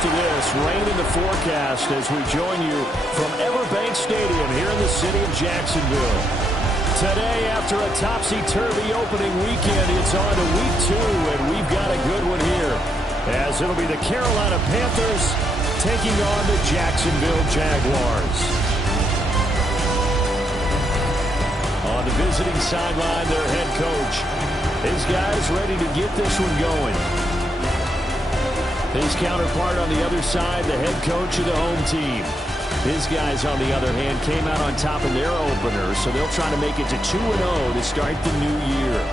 to this. Rain in the forecast as we join you from Everbank Stadium here in the city of Jacksonville. Today, after a topsy-turvy opening weekend, it's on to week 2, and we've got a good one here, as it'll be the Carolina Panthers taking on the Jacksonville Jaguars. On the visiting sideline, their head coach. His guys ready to get this one going. His counterpart on the other side, the head coach of the home team. His guys, on the other hand, came out on top in their opener, so they'll try to make it to 2-0 to start the new year.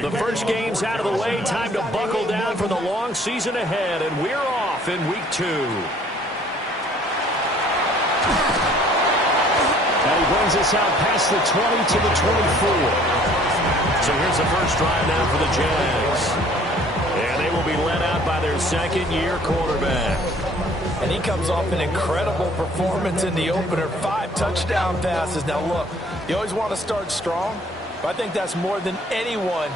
The first game's out of the way. Time to buckle down for the long season ahead, and we're off in week 2. And he brings us out past the 20 to the 24. So here's the first drive now for the Jags. And they will be led out by their second-year quarterback. And he comes off an incredible performance in the opener. 5 touchdown passes. Now, look, you always want to start strong. I think that's more than anyone.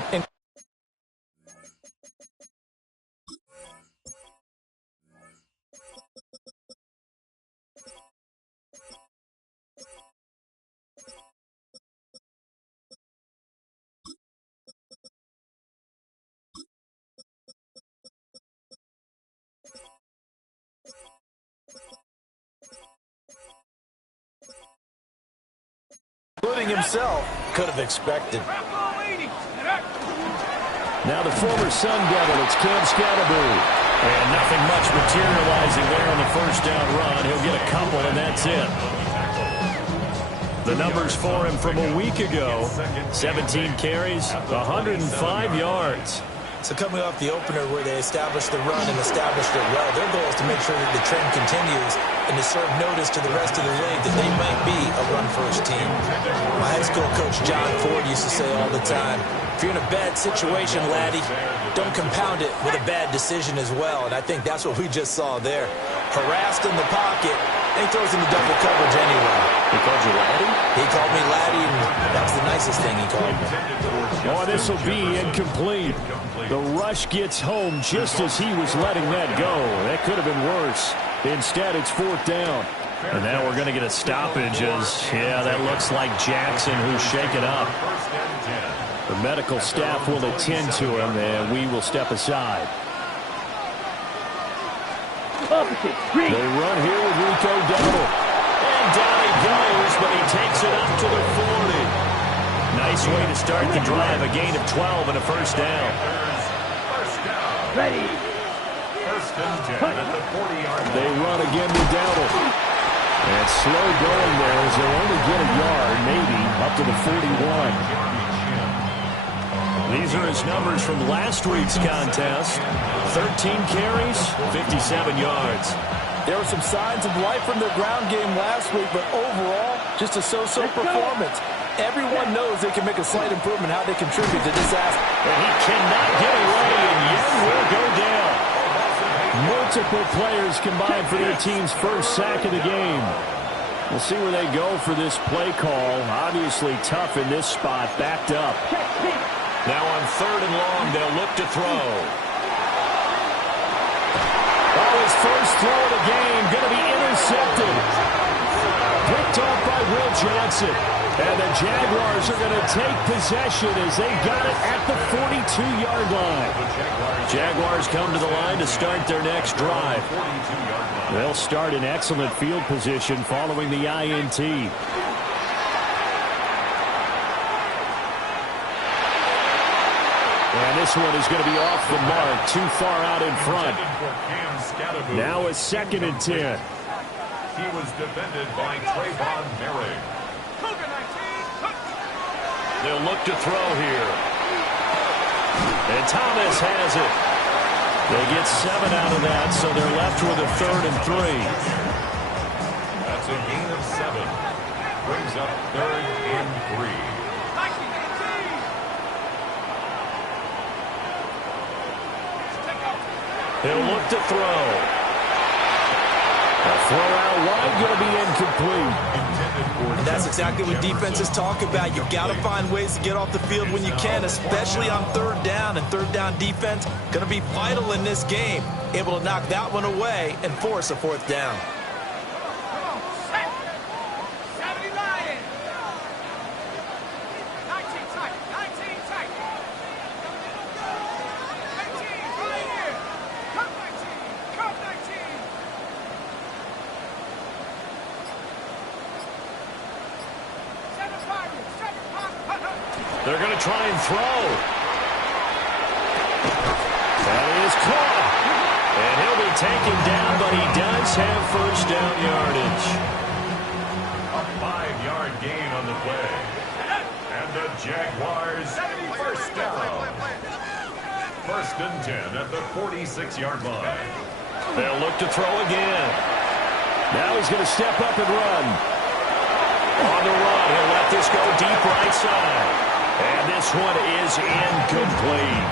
Including himself, could have expected. Now the former Sun Devil, it's Cam Scatterboo. And nothing much materializing there on the first down run. He'll get a couple, and that's it. The numbers for him from a week ago: 17 carries, 105 yards. So coming off the opener where they established the run and established it well, their goal is to make sure that the trend continues and to serve notice to the rest of the league that they might be a run-first team. My high school coach John Ford used to say all the time, if you're in a bad situation, laddie, don't compound it with a bad decision as well. And I think that's what we just saw there. Harassed in the pocket, and he throws into double coverage anyway. He called you laddie? He called me laddie, and that's the nicest thing he called me. Oh, this will be incomplete. The rush gets home just as he was letting that go. That could have been worse. Instead, it's 4th down. And now we're going to get a stoppage as, yeah, that looks like Jackson who's shaken up. The medical staff will attend to him, and we will step aside. They run here with Rico Dowdle. And down he goes, but he takes it up to the 40. Nice way to start the drive, a gain of 12 and a first down. Ready. They run again with Dowdle. And slow going there as they'll only get a yard, maybe, up to the 41. These are his numbers from last week's contest. 13 carries, 57 yards. There were some signs of life from their ground game last week, but overall, just a so-so performance. Everyone knows they can make a slight improvement how they contribute to this aspect. And he cannot get away, and Young will go down. Multiple players combined for their team's first sack of the game. We'll see where they go for this play call. Obviously tough in this spot, backed up. Now on 3rd and long, they'll look to throw. Oh, his first throw of the game, going to be intercepted. Picked off by Will Johnson. And the Jaguars are going to take possession as they got it at the 42-yard line. Jaguars come to the line to start their next drive. They'll start in excellent field position following the INT. And this one is going to be off the mark, too far out in front. Now a 2nd and 10. He was defended by Trayvon Merrick. They'll look to throw here. And Thomas has it. They get 7 out of that, so they're left with a 3rd and 3. That's a gain of 7. Brings up 3rd and 3. They'll look to throw. A throw out wide, going to be incomplete. And that's exactly what defenses talk about. You've got to find ways to get off the field when you can, especially on 3rd down. And 3rd down defense going to be vital in this game. Able to knock that one away and force a 4th down. They're going to try and throw. That is caught. And he'll be taken down, but he does have first down yardage. A 5-yard gain on the play. And the Jaguars first down. 1st and 10 at the 46-yard line. They'll look to throw again. Now he's going to step up and run. On the run, he'll let this go deep right side. And this one is incomplete.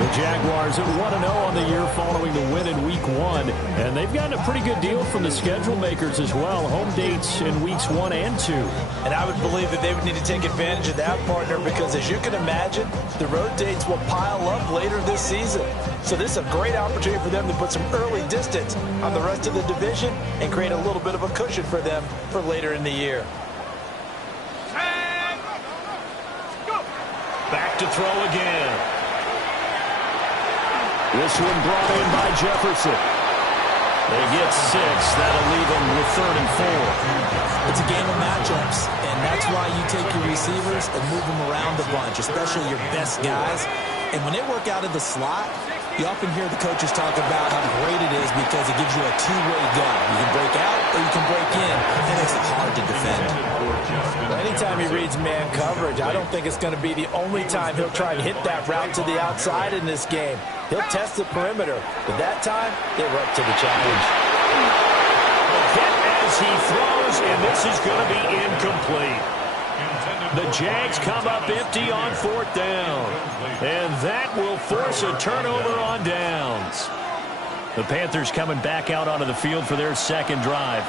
The Jaguars at 1-0 on the year following the win in Week 1. And they've gotten a pretty good deal from the schedule makers as well. Home dates in Weeks 1 and 2. And I would believe that they would need to take advantage of that, partner, because as you can imagine, the road dates will pile up later this season. So this is a great opportunity for them to put some early distance on the rest of the division and create a little bit of a cushion for them for later in the year. Back to throw again. This one brought in by Jefferson. They get 6. That'll leave them with 3rd and 4. It's a game of matchups, and that's why you take your receivers and move them around a bunch, especially your best guys. And when they work out of the slot, you often hear the coaches talk about how great it is because it gives you a two-way gun. You can break out or you can break in. It makes it hard to defend. anytime he reads man coverage. I don't think it's going to be the only time he'll try and hit that route to the outside in this game. He'll test the perimeter, but that time, they were up to the challenge. Hit as he throws, and this is going to be incomplete. The Jags come up empty on 4th down, and that will force a turnover on downs. The Panthers coming back out onto the field for their second drive.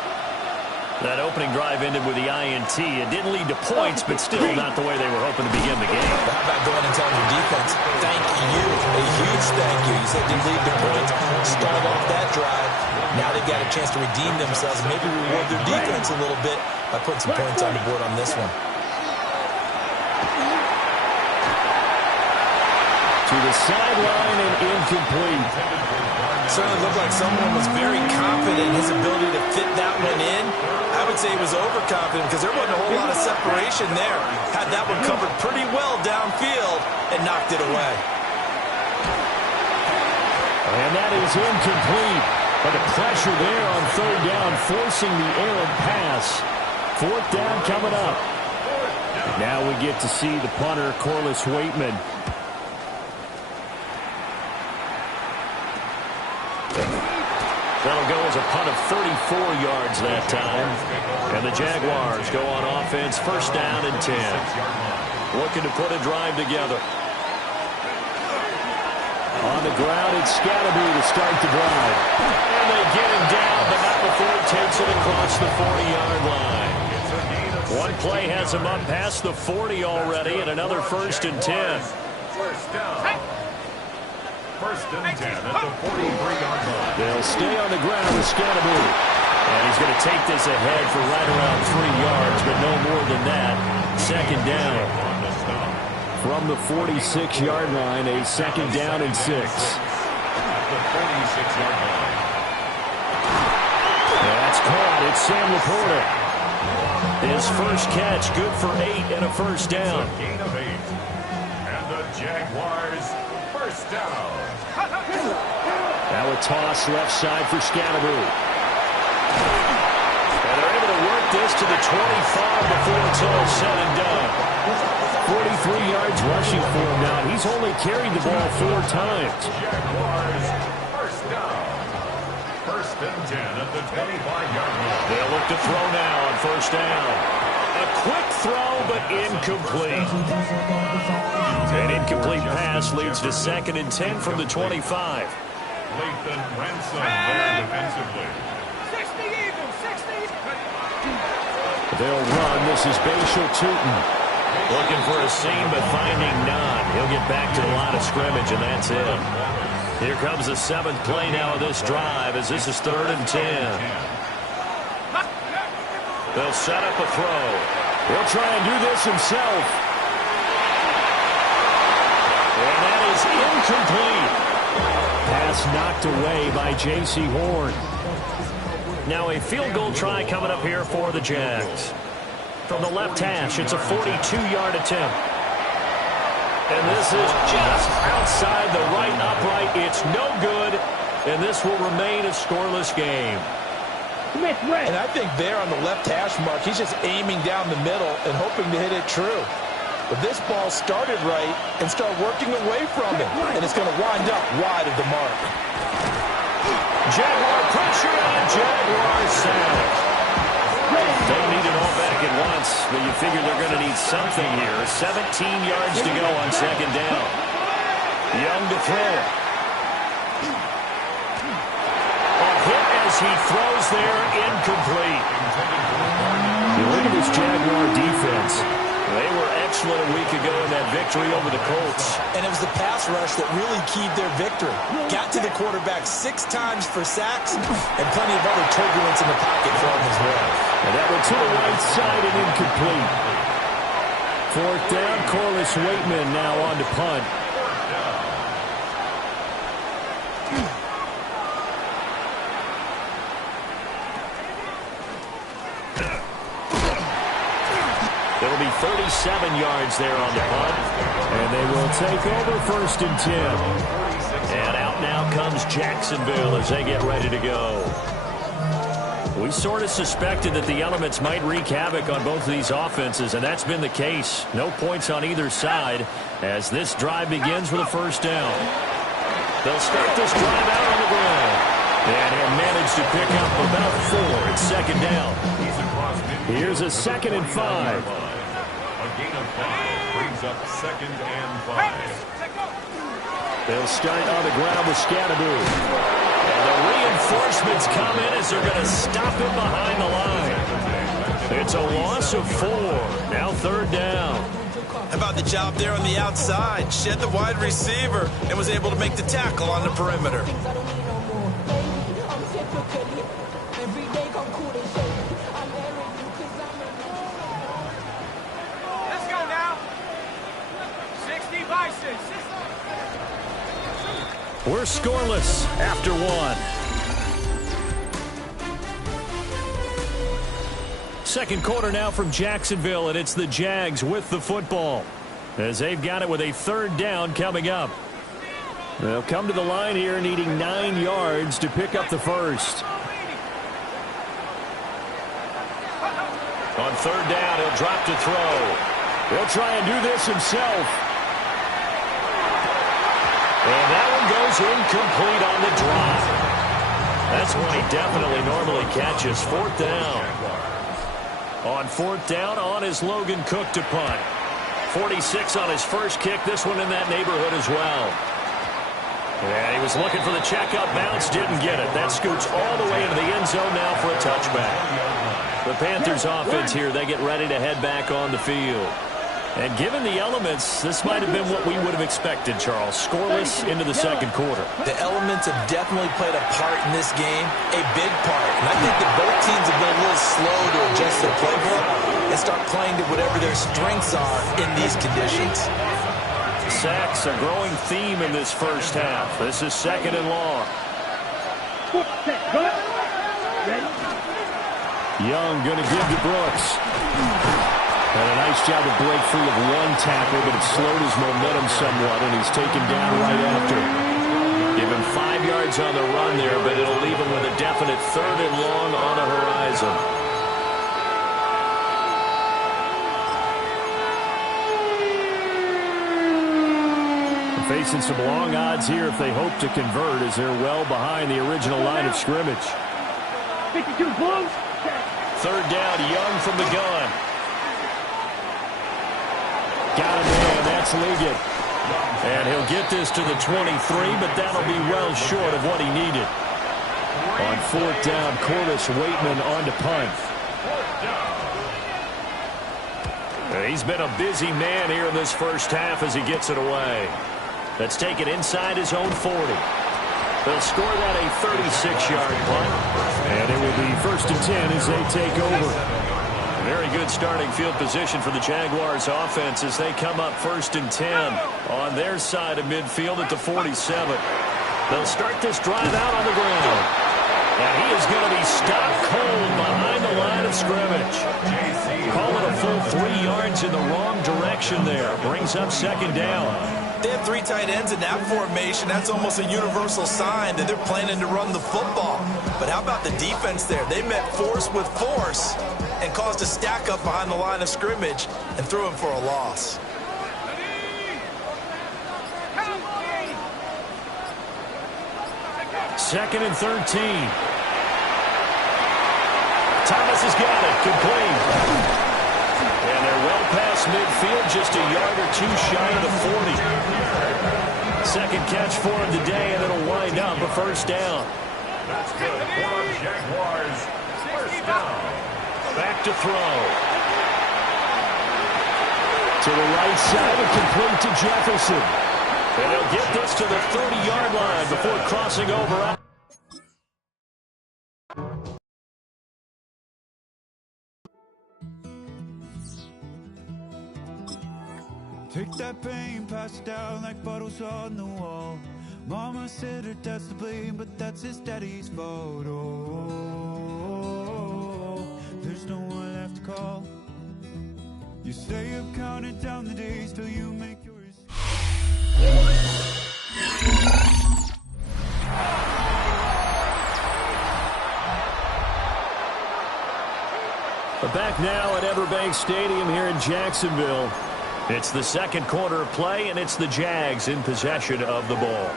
That opening drive ended with the INT. It didn't lead to points, but still not the way they were hoping to begin the game. How about going and telling your defense, thank you, a huge thank you. You said it didn't lead to points. Start off that drive. Now they've got a chance to redeem themselves and maybe reward their defense a little bit by putting some points on the board on this one. To the sideline and incomplete. Certainly looked like someone was very confident in his ability to fit that one in. I would say he was overconfident because there wasn't a whole lot of separation there. Had that one covered pretty well downfield and knocked it away. And that is incomplete. But the pressure there on 3rd down, forcing the errant pass. 4th down coming up. Now we get to see the punter, Corliss Waitman. That'll go as a punt of 34 yards that time. And the Jaguars go on offense, 1st down and 10. Looking to put a drive together. On the ground, it's Scatterby to start the drive. And they get him down, but not before he takes it across the 40-yard line. One play has him up past the 40 already, and another 1st and 10. First down. 1st and 10 at the 43-yard line. They'll stay on the ground with Scatterby. And he's going to take this ahead for right around 3 yards, but no more than that. 2nd down. From the 46-yard line, a 2nd down and 6. At the 46-yard line. That's caught. It's Sam Laporta. His first catch, good for 8 and a 1st down. It's a gain of 8. And the Jaguars, 1st down. Now a toss left side for Scatterby. And they're able to work this to the 25 before it's all said and done. 43 yards rushing for him now. He's only carried the ball 4 times. Jaguars, 1st down. 1st and 10 at the 25-yard line. They'll look to throw now on 1st down. A quick throw, but incomplete. An incomplete pass leads to 2nd and 10 from the 25. Lathan Ransom there defensively. 60 even, 60. They'll run. This is Bashal Tootin. Looking for a seam, but finding none. He'll get back to the line of scrimmage, and that's it. Here comes the 7th play now of this drive, as this is 3rd and 10. They'll set up a throw. He'll try and do this himself. And that is incomplete. Pass knocked away by J.C. Horn. Now a field goal try coming up here for the Jags. From the left hash, it's a 42-yard attempt. And this is just outside the right upright. It's no good, and this will remain a scoreless game. And I think there on the left hash mark, he's just aiming down the middle and hoping to hit it true. But this ball started right and started working away from it, and it's going to wind up wide of the mark. Jaguar pressure on Jaguar sack. Don't need it all back at once, but you figure they're going to need something here. 17 yards to go on 2nd down. Young to throw. A hit as he throws there, incomplete. You look at this Jaguar defense. They were excellent a week ago in that victory over the Colts. And it was the pass rush that really keyed their victory. Got to the quarterback 6 times for sacks and plenty of other turbulence in the pocket for him as well. And that one to the right side and incomplete. 4th down, Corliss Waitman now on to punt. It'll be 37 yards there on the punt. And they will take over 1st and 10. And out now comes Jacksonville as they get ready to go. We sort of suspected that the elements might wreak havoc on both of these offenses, and that's been the case. No points on either side as this drive begins with a first down. They'll start this drive out on the ground. And he'll manage to pick up about 4. It's second down. Here's a 2nd and 5. A gain of 5 brings up 2nd and 5. They'll start on the ground with Scatteroo. And the reinforcements come in as they're going to stop him behind the line. It's a loss of 4. Now 3rd down. How about the job there on the outside? Shed the wide receiver and was able to make the tackle on the perimeter. Let's go now. 60 by 6. We're scoreless after 1. Second quarter now from Jacksonville, and it's the Jags with the football as they've got it with a 3rd down coming up. They'll come to the line here needing 9 yards to pick up the first. On 3rd down, he'll drop to throw. He'll try and do this himself. And that one goes incomplete on the drive. That's one he definitely normally catches. 4th down. On 4th down, on is Logan Cook to punt. 46 on his first kick. This one in that neighborhood as well. And he was looking for the checkup bounce, didn't get it. That scoots all the way into the end zone now for a touchback. The Panthers offense here, they get ready to head back on the field. And given the elements, this might have been what we would have expected, Charles. Scoreless into the second quarter. The elements have definitely played a part in this game, a big part. And I think that both teams have been a little slow to adjust their playbook and start playing to whatever their strengths are in these conditions. Sacks, a growing theme in this first half. This is 2nd and long. Young going to give to Brooks. Had a nice job to break free of one tackle, but it slowed his momentum somewhat, and he's taken down right after. Give him 5 yards on the run there, but it'll leave him with a definite 3rd and long on the horizon. Facing some long odds here if they hope to convert, as they're well behind the original line of scrimmage. 52 Blues. 3rd down, Young from the gun. Got him in, that's Liggett. And he'll get this to the 23, but that'll be well short of what he needed. On 4th down, Corliss Waitman on to punt. He's been a busy man here in this first half as he gets it away. Let's take it inside his own 40. They'll score that a 36-yard punt. And it will be 1st and 10 as they take over. Very good starting field position for the Jaguars offense as they come up 1st and 10 on their side of midfield at the 47. They'll start this drive out on the ground. And he is going to be stopped cold behind the line of scrimmage. Call it a full 3 yards in the wrong direction there. Brings up 2nd down. They have 3 tight ends in that formation. That's almost a universal sign that they're planning to run the football. But how about the defense there? They met force with force and caused a stack up behind the line of scrimmage and threw him for a loss. Second and 13. Thomas has got it. Complete. And they're well past midfield, just a yard or 2 shy of the 40. Second catch for him today, and it'll wind up a 1st down. That's good for Jaguars. 1st down. Back to throw. To the right side and complete to Jefferson. And he'll get this to the 30-yard line before crossing over. Take that pain, pass it down like bottles on the wall. Mama said her dad's to blame, but that's his daddy's fault. Oh, there's no one left to call. You stay up counting down the days till you make yours. Back now at Everbank Stadium here in Jacksonville. It's the second quarter of play, and it's the Jags in possession of the ball.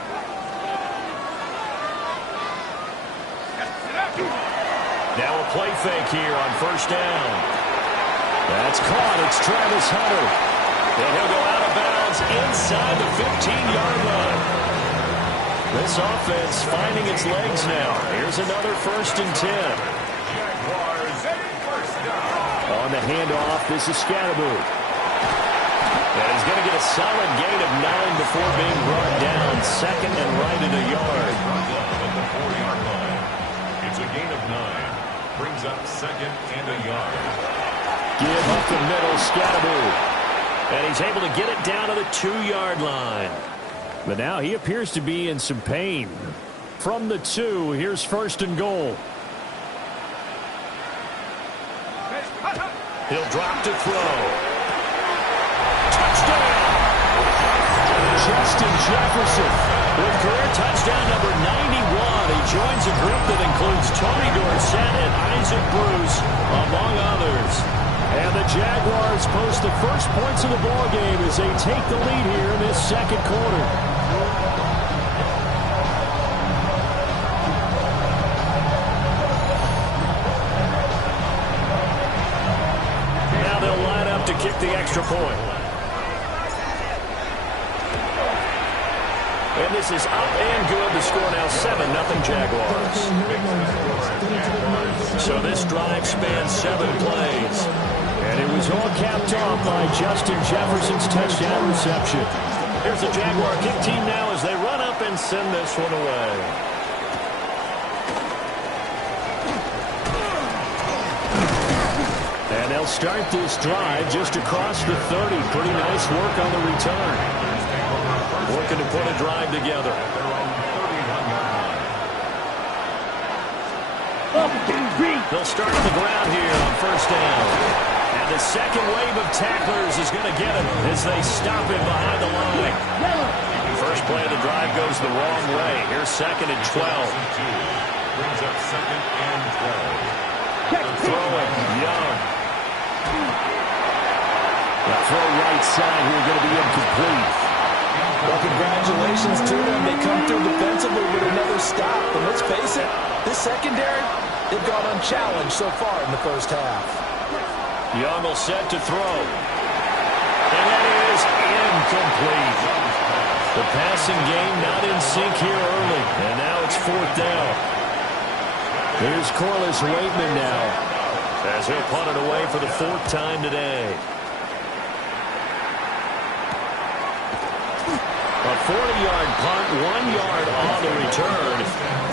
Now a play fake here on first down. That's caught. It's Travis Hunter. And he'll go out of bounds inside the 15-yard line. This offense finding its legs now. Here's another 1st and 10. Jaguars, first down. On the handoff, this is Scatterboot. And he's going to get a solid gain of 9 before being brought down. Second and right at a yard. At the 4-yard line. It's a gain of 9. Brings up second and a yard. Give up the middle, Scatterboot. And he's able to get it down to the 2-yard line. But now he appears to be in some pain. From the 2, here's 1st and goal. He'll drop to throw. Touchdown! Justin Jefferson With career touchdown number 91, he joins a group that includes Tony Dorsett and Isaac Bruce, among others. And the Jaguars post the first points of the ball game as they take the lead here in this second quarter. Now they'll line up to kick the extra point. And this is up and good. The score now 7-0 Jaguars. So this drive spans 7 plays. And it was all capped off by Justin Jefferson's touchdown reception. Here's the Jaguar kick team now as they run up and send this one away. And they'll start this drive just across the 30. Pretty nice work on the return. Working to put a drive together. They'll start on the ground here on first down. And the second wave of tacklers is going to get him as they stop him behind the line. First play of the drive goes the wrong way. Here's 2nd and 12. Brings up 2nd and 12. Throwing Young. The throw right side here going to be incomplete. Well, congratulations to them. They come through defensively with another stop. And let's face it, this secondary, they've gone unchallenged so far in the first half. Young will set to throw. And that is incomplete. The passing game not in sync here early. And now it's 4th down. Here's Corliss Waitman now, as he'll punt it away for the 4th time today. A 40-yard punt, 1 yard on the return.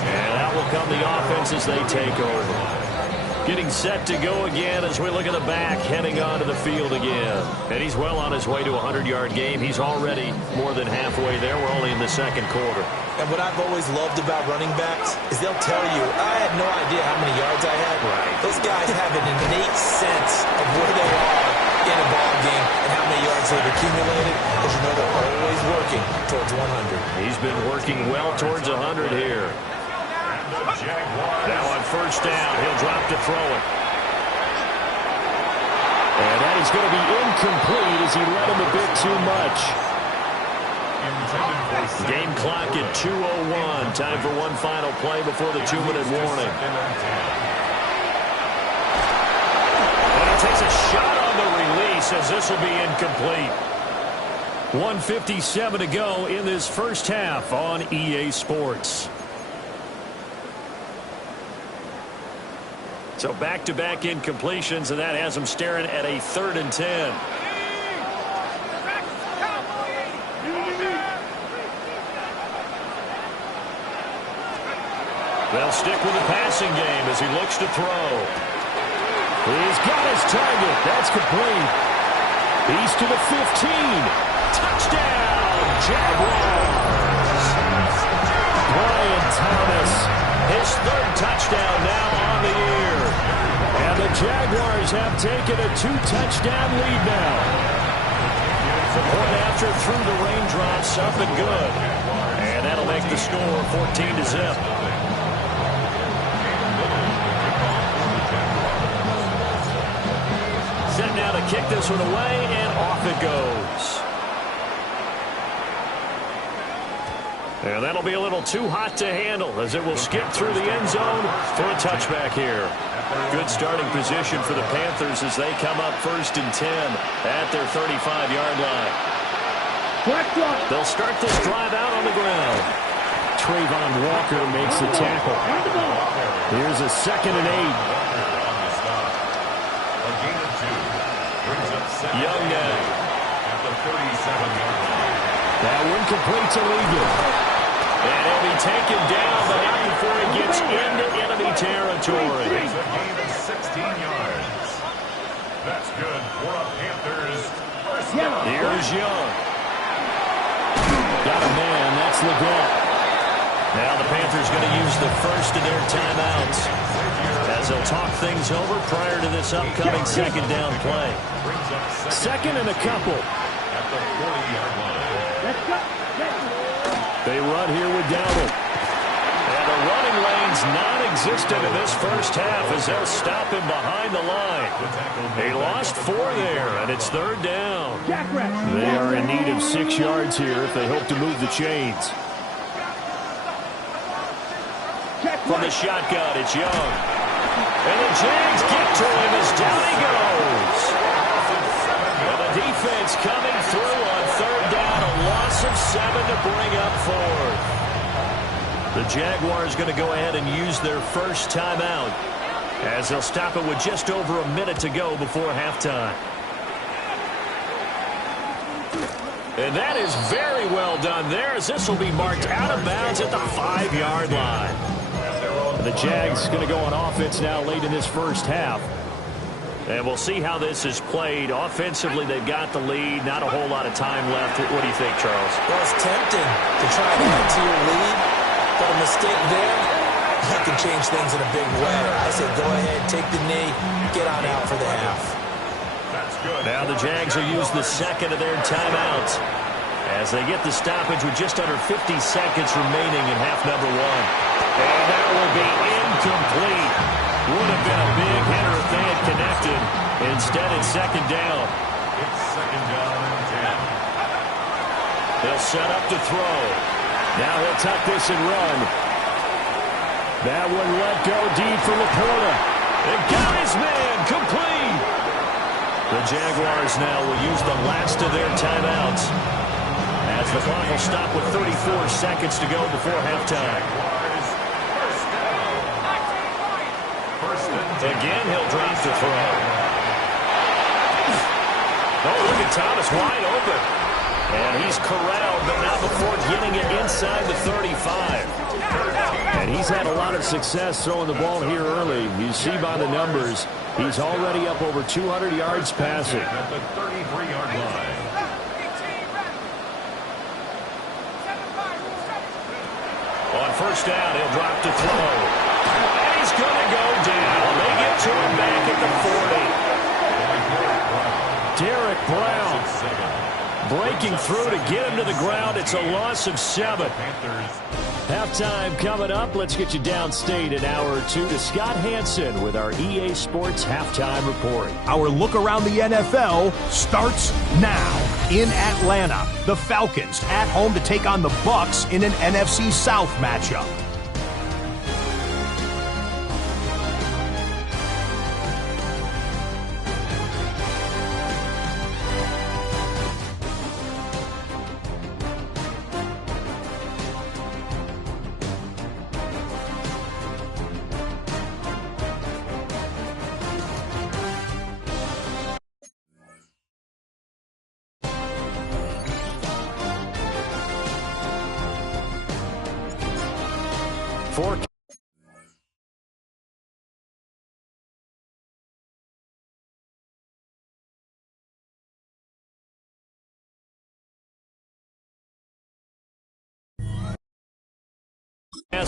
And out will come the offense as they take over. Getting set to go again as we look at the back, heading onto the field again. And he's well on his way to a 100-yard game. He's already more than halfway there. We're only in the second quarter. And what I've always loved about running backs is they'll tell you, I had no idea how many yards I had. Right. Those guys have an innate sense of where they are in a ball game and how many yards they've accumulated, because you know they're always working towards 100. He's been working well towards 100 here. Now on first down, he'll drop to throw it. And that is going to be incomplete as he led him a bit too much. Game clock at 2:01. Time for one final play before the 2-minute warning. And he takes a shot on the release as this will be incomplete. 1:57 to go in this first half on EA Sports. So back-to-back incompletions, and that has them staring at a 3rd and 10. They'll stick with the passing game as he looks to throw. He's got his target. That's complete. He's to the 15. Touchdown, Jaguars. Brian Thomas, His 3rd touchdown now on the year. and the Jaguars have taken a 2-touchdown lead now. The point after through the raindrops, up and good. And that'll make the score 14-0. to kick this one away, and off it goes. And that'll be a little too hot to handle as it will skip through the end zone for a touchback here. Good starting position for the Panthers as they come up 1st and 10 at their 35-yard line. They'll start this drive out on the ground. Trayvon Walker makes the tackle. Here's a 2nd and 8. Young now. At the 37-yard line. That one complete to Ligon. And he'll be taken down, but not before he gets into enemy territory. It's a gain of 16 yards. That's good for a Panthers first down. Here's Young. Got a man. That's Ligon. Now the Panthers going to use the first of their timeouts as they'll talk things over prior to this upcoming 2nd down play. 2nd and a couple. At the 40-yard line. They run here with Dowdle. And the running lane's non-existent in this first half as they'll stop him behind the line. They lost 4 there, and it's 3rd down. They are in need of 6 yards here if they hope to move the chains. From the shotgun, it's Young. And the Jags get to him as down he goes. And the defense coming through on 3rd down, a loss of 7 to bring up 4th. The Jaguars going to go ahead and use their first timeout as they'll stop it with just over a minute to go before halftime. And that is very well done there as this will be marked out of bounds at the 5-yard line. The Jags going to go on offense now late in this first half. And we'll see how this is played. Offensively, they've got the lead. Not a whole lot of time left. What do you think, Charles? Well, it's tempting to try to add to your lead, but a mistake there, that can change things in a big way. I say go ahead, take the knee, get on out for the half. That's good. Now the Jags will use the 2nd of their timeouts as they get the stoppage with just under 50 seconds remaining in half number 1. And that will be incomplete. Would have been a big hitter if they had connected. Instead, it's 2nd down. It's 2nd down and 10. They'll set up to throw. Now he'll tuck this and run. That one let go deep for Laporta. And got his man complete. The Jaguars now will use the last of their timeouts as the clock will stop with 34 seconds to go before halftime. Again, he'll drop to throw. Oh, look at Thomas wide open. And he's corralled, but not before getting it inside the 35. And he's had a lot of success throwing the ball here early. You see by the numbers, he's already up over 200 yards passing. At the 33-yard line. On 1st down, he'll drop to throw. And he's going to go down. They get to him back at the 40. Derek Brown breaking through to get him to the ground. It's a loss of 7. Halftime coming up. Let's get you downstate an hour or 2 to Scott Hansen with our EA Sports Halftime Report. Our look around the NFL starts now. In Atlanta, the Falcons at home to take on the Bucs in an NFC South matchup.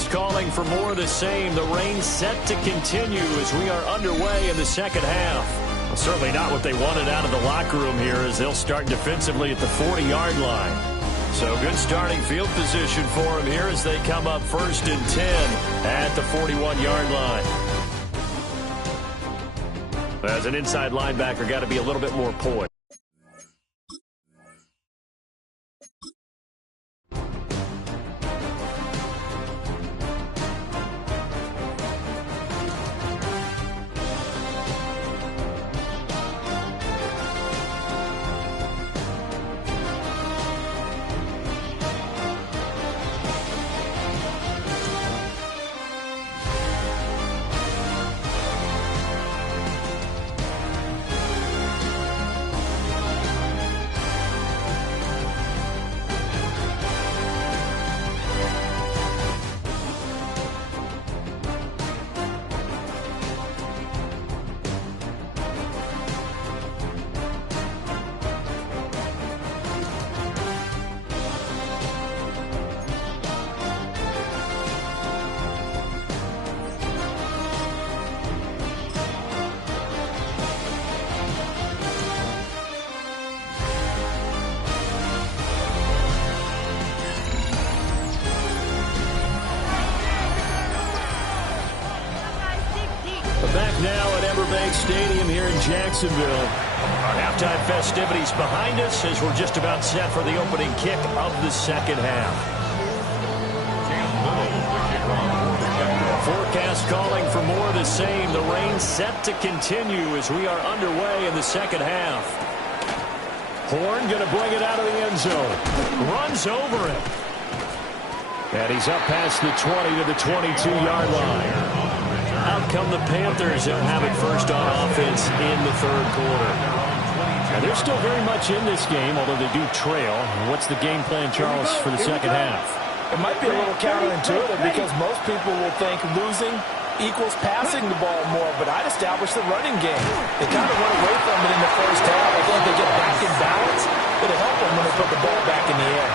Calling for more of the same. The rain set to continue as we are underway in the second half. Well, certainly not what they wanted out of the locker room here as they'll start defensively at the 40-yard line. So good starting field position for them here as they come up 1st and 10 at the 41-yard line. As an inside linebacker, got to be a little bit more poised. Back now at Everbank Stadium here in Jacksonville. Our halftime festivities behind us as we're just about set for the opening kick of the second half. Forecast calling for more of the same. The rain set to continue as we are underway in the second half. Horn going to bring it out of the end zone. Runs over him. And he's up past the 20 to the 22-yard line. Out come the Panthers. They'll have it first on offense in the third quarter. And they're still very much in this game, although they do trail. What's the game plan, Charles, for the second half? It might be a little counterintuitive because most people will think losing equals passing the ball more, but I'd establish the running game. They kind of went away from it in the first half. I think they get back in balance. It'll help them when they put the ball back in the air.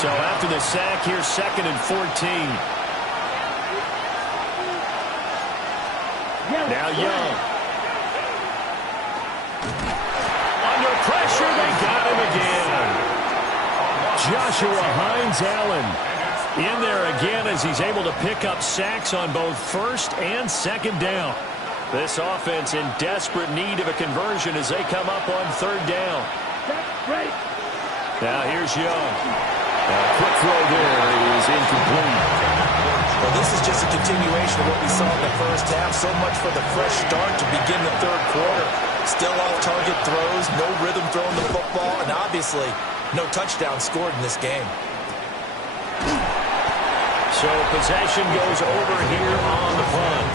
So after the sack, here's 2nd and 14. Now Young. Under pressure, they got him again. Joshua Hines-Allen in there again as he's able to pick up sacks on both first and second down. This offense in desperate need of a conversion as they come up on third down. Now here's Young. A quick throw there is incomplete. Well, this is just a continuation of what we saw in the first half. So much for the fresh start to begin the third quarter. Still off-target throws, no rhythm throwing the football, and obviously no touchdown scored in this game. So possession goes over here on the punt.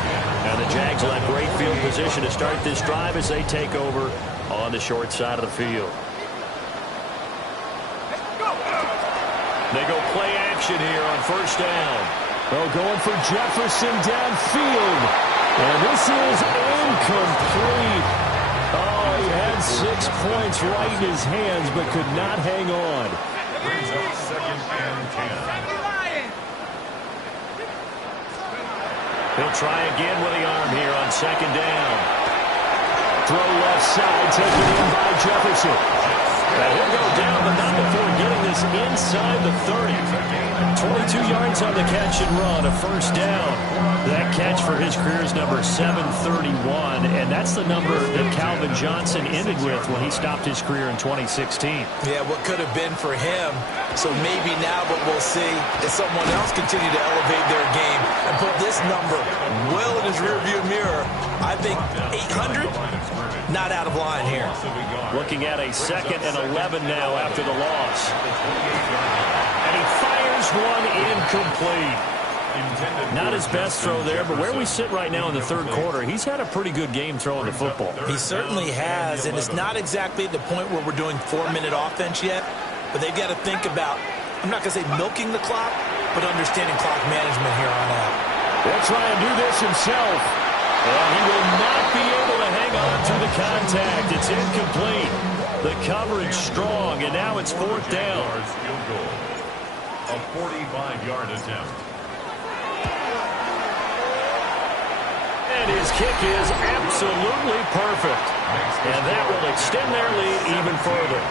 And the Jags will have great field position to start this drive as they take over on the short side of the field. They go play action here on first down. Well, going for Jefferson downfield. And this is incomplete. Oh, he had 6 points right in his hands, but could not hang on. Brings up 2nd and 10. He'll try again with the arm here on 2nd down. Throw left side, taken in by Jefferson. And he'll go down, but not before getting this inside the 30. 22 yards on the catch and run, a first down. That catch for his career is number 731, and that's the number that Calvin Johnson ended with when he stopped his career in 2016. Yeah, what could have been for him. So maybe now what we'll see is someone else continue to elevate their game and put this number well in his rearview mirror. I think 800, not out of line here. Looking at a 2nd and 11 now after the loss. And he fires one incomplete. Not his best throw there, but where we sit right now in the third quarter, he's had a pretty good game throwing the football. He certainly has, and it's not exactly at the point where we're doing 4-minute offense yet, but they've got to think about, I'm not going to say milking the clock, but understanding clock management here on out. They'll try and do this himself. And he will not be able to hang on to the contact. It's incomplete. The coverage strong, and now it's 4th down. Field goal. A 45-yard attempt. And his kick is absolutely perfect. And that will extend their lead even further.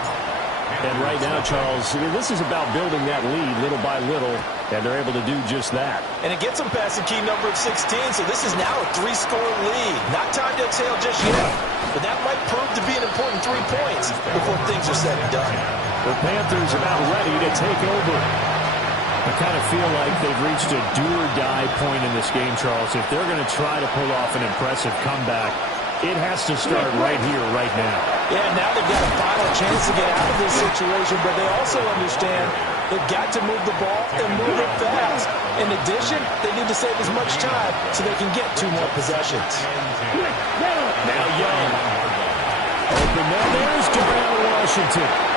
And right now, Charles, this is about building that lead little by little. And they're able to do just that. And it gets them past the key number of 16, so this is now a 3-score lead. Not time to exhale just yet, but that might prove to be an important 3 points before things are said and done. The Panthers are about ready to take over. I kind of feel like they've reached a do-or-die point in this game, Charles. If they're going to try to pull off an impressive comeback, it has to start right here, right now. Yeah, now they've got a final chance to get out of this situation, but they also understand they've got to move the ball and move it fast. In addition, they need to save as much time so they can get 2 more possessions. Now Young. Open now, there's Darrell Washington.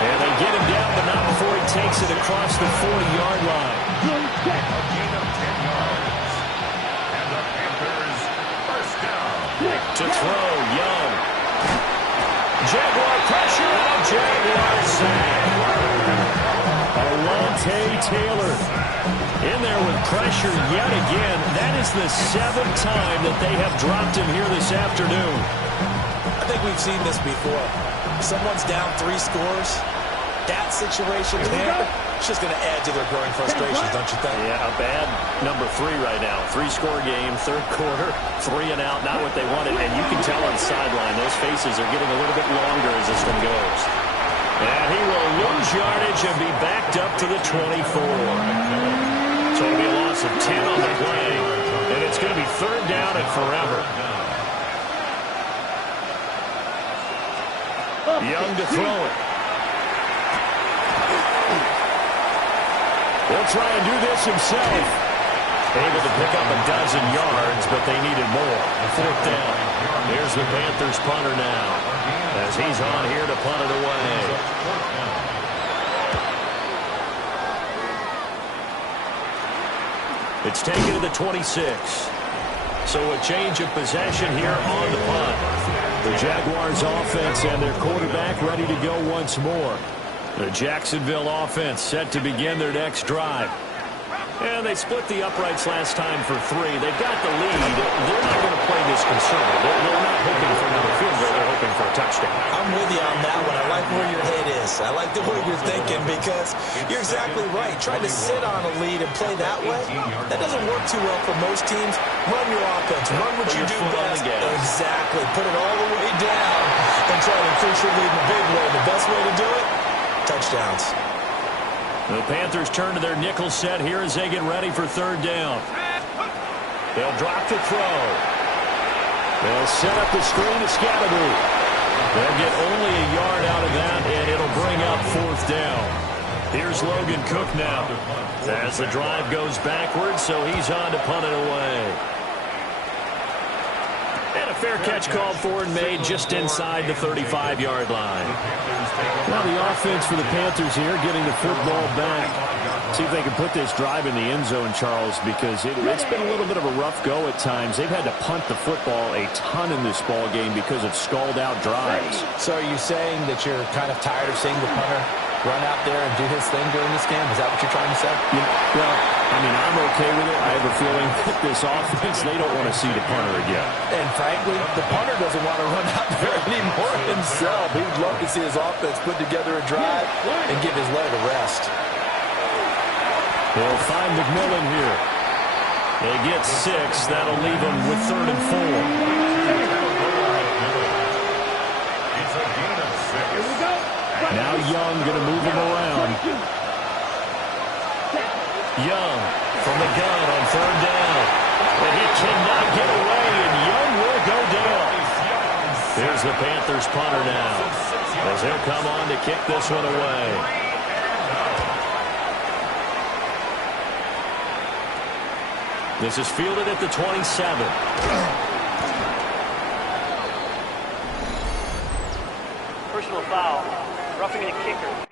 And they get him down, but not before he takes it across the 40-yard line. A gain of 10 yards. And the Panthers first down. To throw, Young. Jaguar pressure, and Jaguar sack. Alontae Taylor in there with pressure yet again. That is the 7th time that they have dropped him here this afternoon. I think we've seen this before. Someone's down 3 scores. That situation there, it's just going to add to their growing frustrations, don't you think? Yeah, a bad number 3 right now. 3-score game, 3rd quarter, 3 and out, not what they wanted. And you can tell on the sideline, those faces are getting a little bit longer as this one goes. And he will lose yardage and be backed up to the 24. So it'll be a loss of 10 on the play. And it's going to be 3rd down and forever. Young to throw it. He'll try and do this himself. Able to pick up a dozen yards, but they needed more. 4th down. Here's the Panthers punter now, as he's on here to punt it away. It's taken to the 26. So a change of possession here on the punt. The Jaguars offense and their quarterback ready to go once more. The Jacksonville offense set to begin their next drive. And they split the uprights last time for 3. They've got the lead. They're not going to play this conservative. They're not hoping for another field goal. They're hoping for a touchdown. I'm with you on that one. I like where your head is. I like the way you're thinking because you're exactly right. Trying to sit on a lead and play that way, that doesn't work too well for most teams. Run your offense. Run what you do best. Exactly. Put it all the way down and try to increase your lead in a big way. The best way to do it, touchdowns. The Panthers turn to their nickel set here as they get ready for 3rd down. They'll drop to throw. They'll set up the screen to Scatterby. They'll get only a yard out of that, and it'll bring up 4th down. Here's Logan Cook now as the drive goes backwards, so he's on to punt it away. And a fair catch called for and made just inside the 35-yard line. Now the offense for the Panthers here getting the football back. See if they can put this drive in the end zone, Charles, because it's been a little bit of a rough go at times. They've had to punt the football a ton in this ball game because of stalled-out drives. So are you saying that you're kind of tired of seeing the punter run out there and do his thing during this game? Is that what you're trying to say? Well, I mean, I'm okay with it. I have a feeling that this offense, they don't want to see the punter again. And frankly, the punter doesn't want to run out there anymore himself. He would love to see his offense put together a drive and give his leg a rest. They'll find McMillan here. They get 6. That'll leave them with 3rd and 4. It's a gain of 6. Here we go. Now Young going to move him around. Young from the gun on 3rd down. And he cannot get away, and Young will go down. Here's the Panthers punter now, as he'll come on to kick this one away. This is fielded at the 27. Personal foul. Roughing the kicker.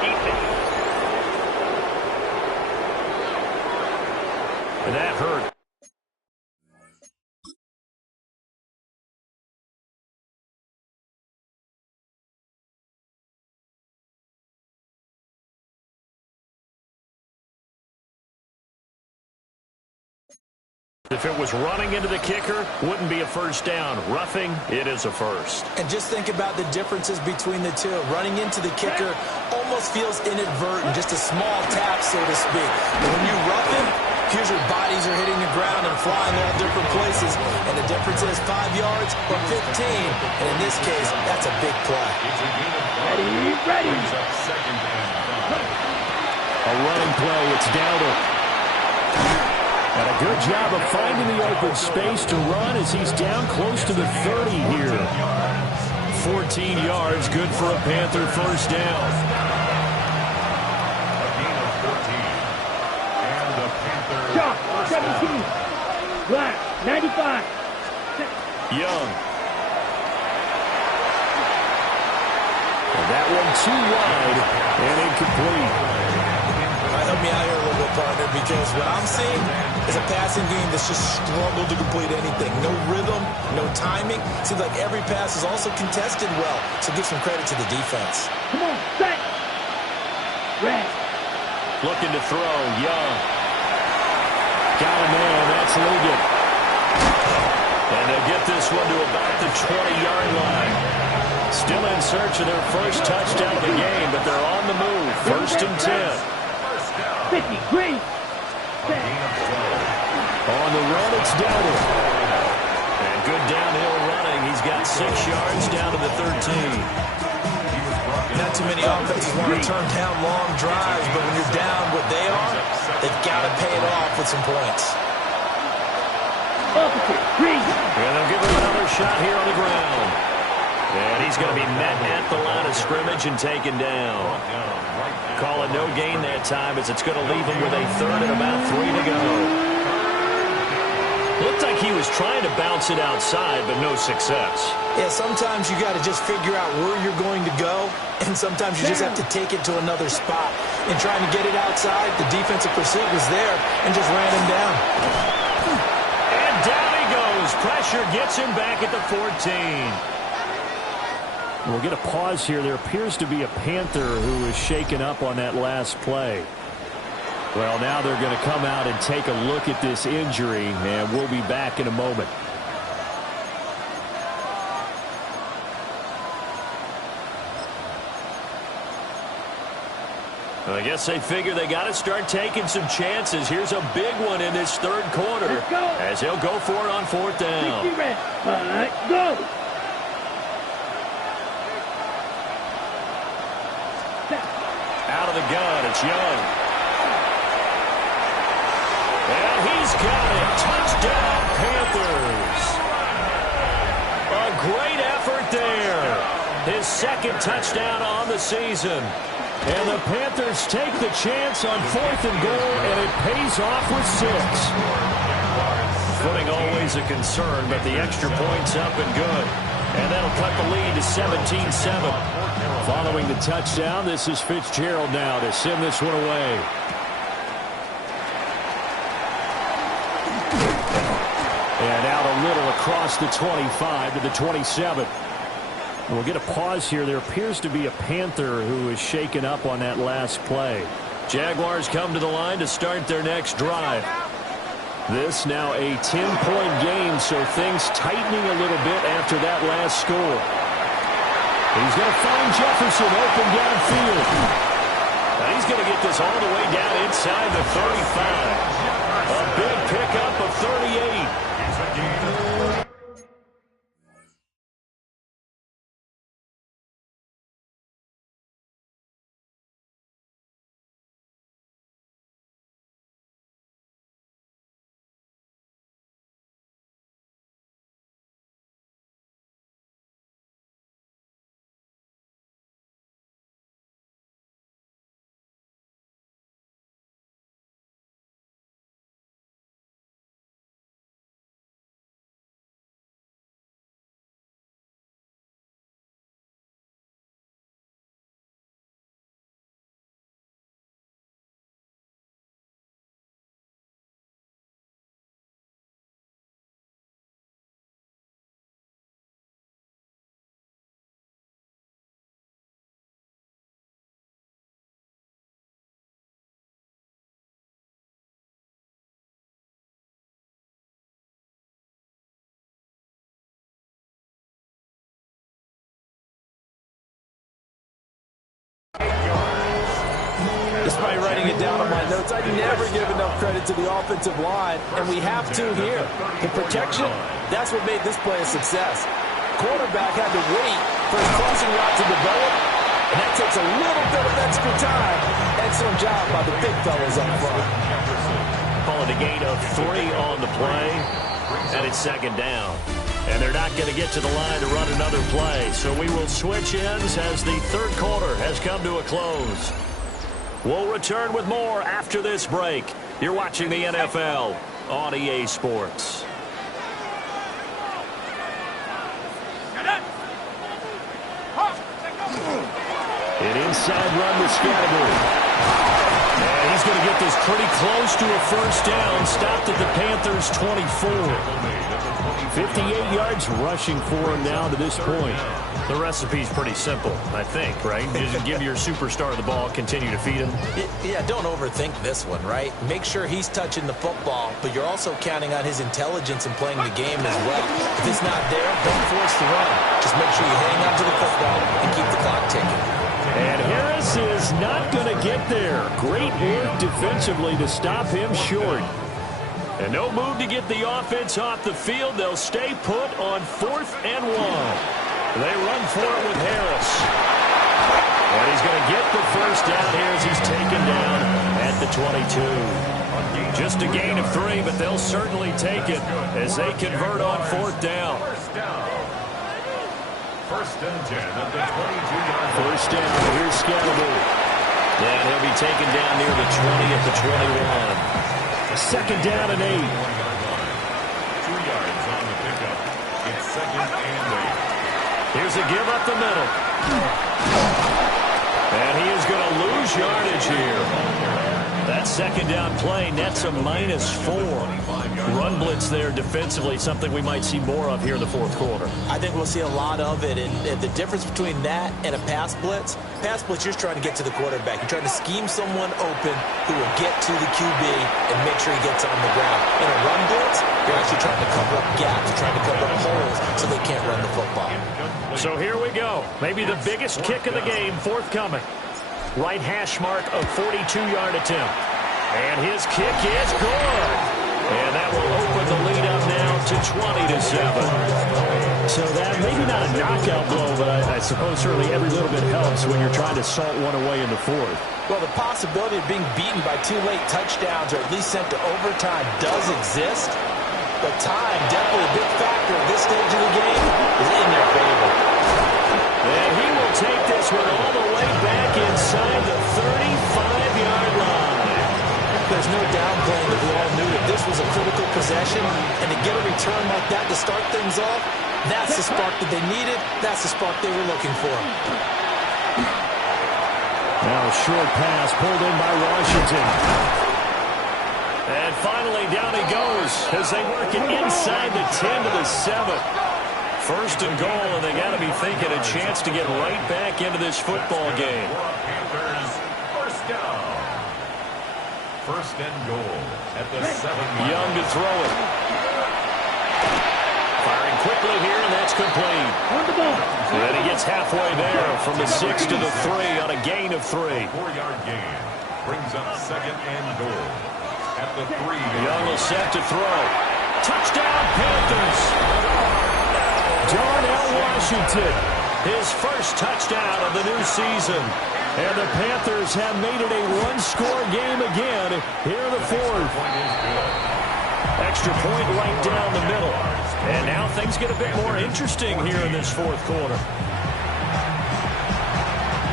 Defense. And that hurt. If it was running into the kicker, wouldn't be a first down. Roughing, it is a first. And just think about the differences between the two. Running into the kicker, almost almost feels inadvertent, just a small tap, so to speak. But when you rough him, here's your bodies are hitting the ground and flying all different places. And the difference is 5 yards or 15. And in this case, that's a big play. Ready. A running play. It's Dowdle. And a good job of finding the open space to run as he's down close to the 30 here. 14 yards, good for a Panther first down. A gain of 14. And the Panthers Shot, first 17. down. Black, 95. Young. And that one too wide and incomplete. Help me out here a little bit, partner, because what I'm seeing is a passing game that's just struggled to complete anything. No rhythm, no timing. Seems like every pass is also contested well, so give some credit to the defense. Come on, set. Red. Looking to throw, Young. Got a man, that's Ligon. And they'll get this one to about the 20-yard line. Still in search of their first touchdown of the game, but they're on the move. First and 10. 50, green. On the run, it's Dowdle. And good downhill running. He's got 6 yards down to the 13. Not too many offenses want to turn down long drives, but when you're down what they are, they've got to pay it off with some points. Opposite, green. And they'll give him another shot here on the ground. And he's going to be met at the line of scrimmage and taken down. Call it no gain that time as it's going to leave him with a third and about 3 to go. Looked like he was trying to bounce it outside, but no success. Yeah, sometimes you got to just figure out where you're going to go, and sometimes you just have to take it to another spot. In trying to get it outside, the defensive pursuit was there and just ran him down. And down he goes. Pressure gets him back at the 14. We'll get a pause here. There appears to be a Panther who is shaken up on that last play. Well, now they're going to come out and take a look at this injury, and we'll be back in a moment. I guess they figure they got to start taking some chances. Here's a big one in this third quarter as he'll go for it on fourth down. 50 red. Go. Out of the gun, it's Young. And he's got it. Touchdown, Panthers. A great effort there. His second touchdown on the season. And the Panthers take the chance on 4th and goal, and it pays off with 6. Footing always a concern, but the extra point's up and good. And that'll cut the lead to 17-7. Following the touchdown, this is Fitzgerald now to send this one away. And out a little across the 25 to the 27. We'll get a pause here. There appears to be a Panther who is shaken up on that last play. Jaguars come to the line to start their next drive. This now a 10-point game, so things tightening a little bit after that last score. He's going to find Jefferson open downfield. Now he's going to get this all the way down inside the 35. A big pickup of 38. writing it down on my notes. I never give enough credit to the offensive line, and we have to here. The protection, that's what made this play a success. Quarterback had to wait for his crossing route to develop, and that takes a little bit of extra time. Excellent job by the big fellas up front. Calling a gain of 3 on the play, and it's second down. And they're not going to get to the line to run another play, so we will switch ends as the third quarter has come to a close. We'll return with more after this break. You're watching the NFL on EA Sports. An inside run to Scattergood. And he's going to get this pretty close to a first down. Stopped at the Panthers' 24. 58 yards rushing for him now to this point. The recipe's pretty simple, I think, right? Just give your superstar the ball, continue to feed him. Yeah, don't overthink this one, right? Make sure he's touching the football, but you're also counting on his intelligence in playing the game as well. If it's not there, don't force the run. Just make sure you hang on to the football and keep the clock ticking. And Harris is not going to get there. Great work defensively to stop him short. And no move to get the offense off the field. They'll stay put on 4th and 1. They run for it with Harris. And he's going to get the first down here as he's taken down at the 22. Just a gain of 3, but they'll certainly take it as they convert on 4th down. First and 10 at the 22-yard line. First down. Here's Scattergood. And he'll be taken down near the 20 at the 21. Second down and 8. 2 yards on the pickup. It's second and 8. Here's a give up the middle. And he is going to lose yardage here. That second down play nets a -4. Run blitz there defensively, something we might see more of here in the fourth quarter. I think we'll see a lot of it, and the difference between that and a pass blitz, you're just trying to get to the quarterback. You're trying to scheme someone open who will get to the QB and make sure he gets on the ground. In a run blitz, you're actually trying to cover up gaps, trying to cover up holes so they can't run the football. So here we go. Maybe the biggest kick of the game forthcoming. Right hash mark of 42-yard attempt. And his kick is good. And that will open the lead up now to 20-7. So that maybe not a knockout blow, but I suppose certainly every little bit helps when you're trying to salt one away in the fourth. Well, the possibility of being beaten by 2 late touchdowns or at least sent to overtime does exist. But time, definitely a big factor at this stage of the game, is in their favor. And he will take this one all the way back inside the 35-yard line. There's no downplaying that we all knew that this was a critical possession, and to get a return like that to start things off, that's the spark that they needed. That's the spark they were looking for. Now a short pass pulled in by Washington. And finally down he goes as they work it inside the 10 to the 7. First and goal, and they got to be thinking a chance to get right back into this football game. Panthers, first down. First and goal at the 7. Young to throw it. Firing quickly here, and that's complete. And he gets halfway there from the 6 to the 3 on a gain of 3. 4-yard gain brings up second and goal at the 3. Young will set to throw. Touchdown, Panthers. Darnell Washington, His first touchdown of the new season. and the Panthers have made it a one-score game again here in the fourth. Extra point right down the middle. And now things get a bit more interesting here in this fourth quarter.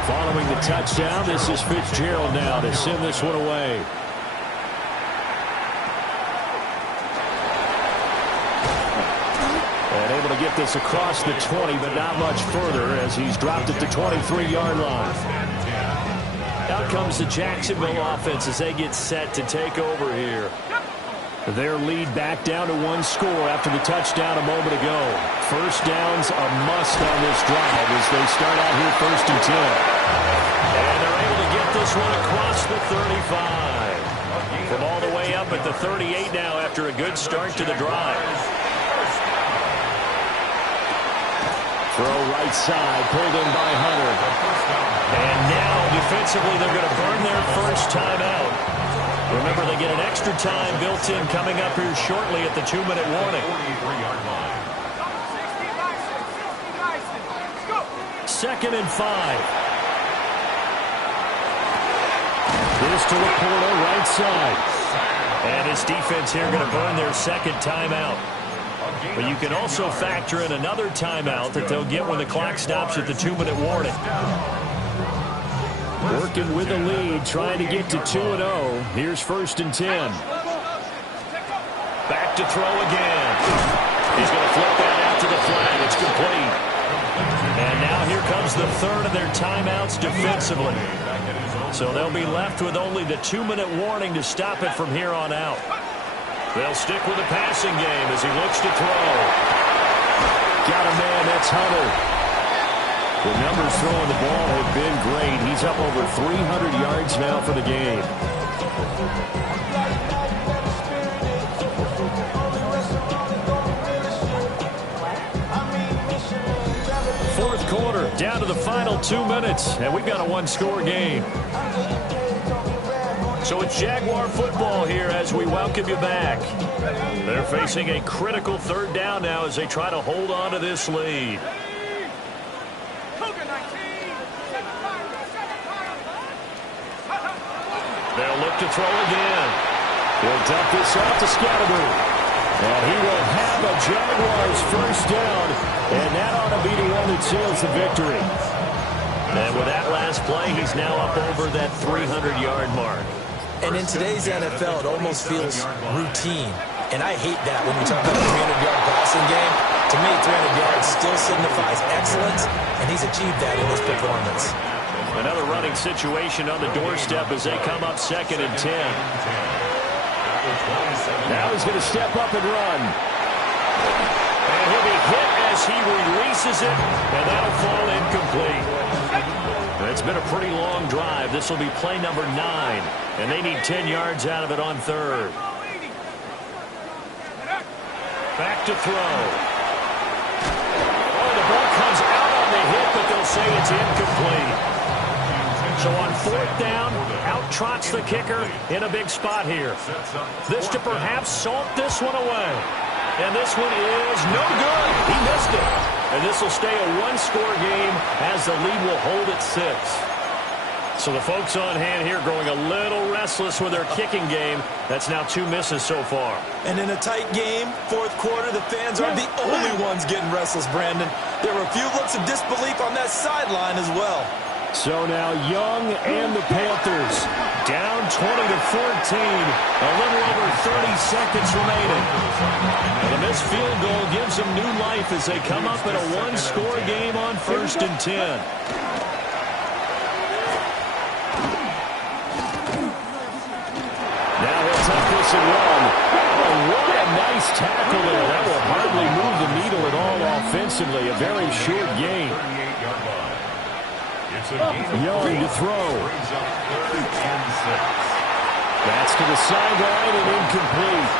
Following the touchdown, this is Fitzgerald now to send this one away. And able to get this across the 20, but not much further as he's dropped it to 23-yard line. Out comes the Jacksonville offense as they get set to take over here. Their lead back down to one score after the touchdown a moment ago. First down's a must on this drive as they start out here first and 10. And they're able to get this one across the 35. From all the way up at the 38 now after a good start to the drive. Throw right side, pulled in by Hunter. And now, defensively, they're going to burn their first timeout. Remember, they get an extra time built in coming up here shortly at the 2-minute warning. 2nd and 5. This to Laporta, right side. And his defense here going to burn their second timeout. But you can also factor in another timeout that they'll get when the clock stops at the 2-minute warning. Working with a lead, trying to get to 2-0. Here's 1st and 10. Back to throw again. He's going to flip that out to the flat. It's complete. And now here comes the third of their timeouts defensively. So they'll be left with only the 2-minute warning to stop it from here on out. They'll stick with the passing game as he looks to throw. Got a man, that's Hunter. The numbers throwing the ball have been great. He's up over 300 yards now for the game. Fourth quarter, down to the final 2 minutes, and we've got a one-score game. So it's Jaguar football here as we welcome you back. They're facing a critical 3rd down now as they try to hold on to this lead. They'll look to throw again. He'll dump this off to Scatterbury. And he will have a Jaguars first down. And that ought to be the one that seals the victory. And with that last play, he's now up over that 300-yard mark. And in today's NFL, it almost feels routine. And I hate that when you talk about a 300-yard passing game. To me, 300 yards still signifies excellence, and he's achieved that in this performance. Another running situation on the doorstep as they come up 2nd and 10. Now he's going to step up and run. And he'll be hit as he releases it, and that'll fall incomplete. It's been a pretty long drive. This will be play number 9, and they need 10 yards out of it on 3rd. Back to throw. Oh, the ball comes out on the hit, but they'll say it's incomplete. So on 4th down, out trots the kicker in a big spot here. This to perhaps salt this one away. And this one is no good. He missed it. And this will stay a one-score game as the lead will hold at 6. So the folks on hand here growing a little restless with their kicking game. That's now 2 misses so far. And in a tight game, 4th quarter, the fans aren't the only ones getting restless, Brandon. There were a few looks of disbelief on that sideline as well. So now Young and the Panthers down 20-14. A little over 30 seconds remaining. And the missed field goal gives them new life as they come up in a one-score game on 1st and 10. Now he'll take this and run. Oh, what a nice tackle there. That will hardly move the needle at all offensively. A very short game. Young to throw. That's to the sideline and incomplete.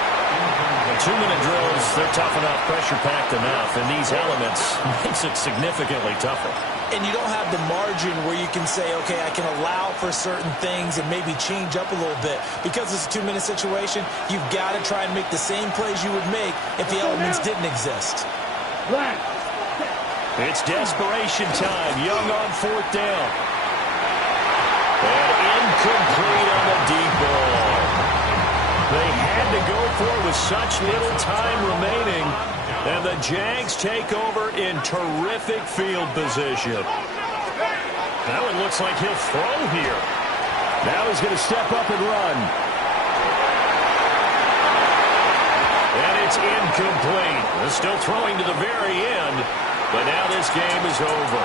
2-minute drills, they're tough enough, pressure-packed enough, and these elements makes it significantly tougher. And you don't have the margin where you can say, okay, I can allow for certain things and maybe change up a little bit. Because it's a 2-minute situation, you've got to try and make the same plays you would make if the elements didn't exist. It's desperation time. Young on 4th down. And incomplete on the deep ball. They had to go for it with such little time remaining. And the Jags take over in terrific field position. That one looks like he'll throw here. Now he's going to step up and run. And it's incomplete. They're still throwing to the very end. But now this game is over.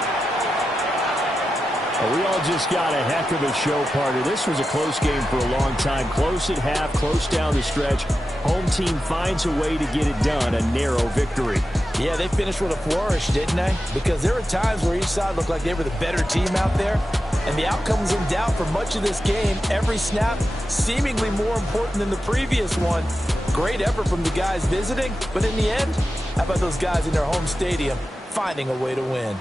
We all just got a heck of a show, partner. This was a close game for a long time. Close at half, close down the stretch. Home team finds a way to get it done. A narrow victory. Yeah, they finished with a flourish, didn't they? Because there were times where each side looked like they were the better team out there. And the outcome was in doubt for much of this game. Every snap seemingly more important than the previous one. Great effort from the guys visiting. But in the end, how about those guys in their home stadium finding a way to win.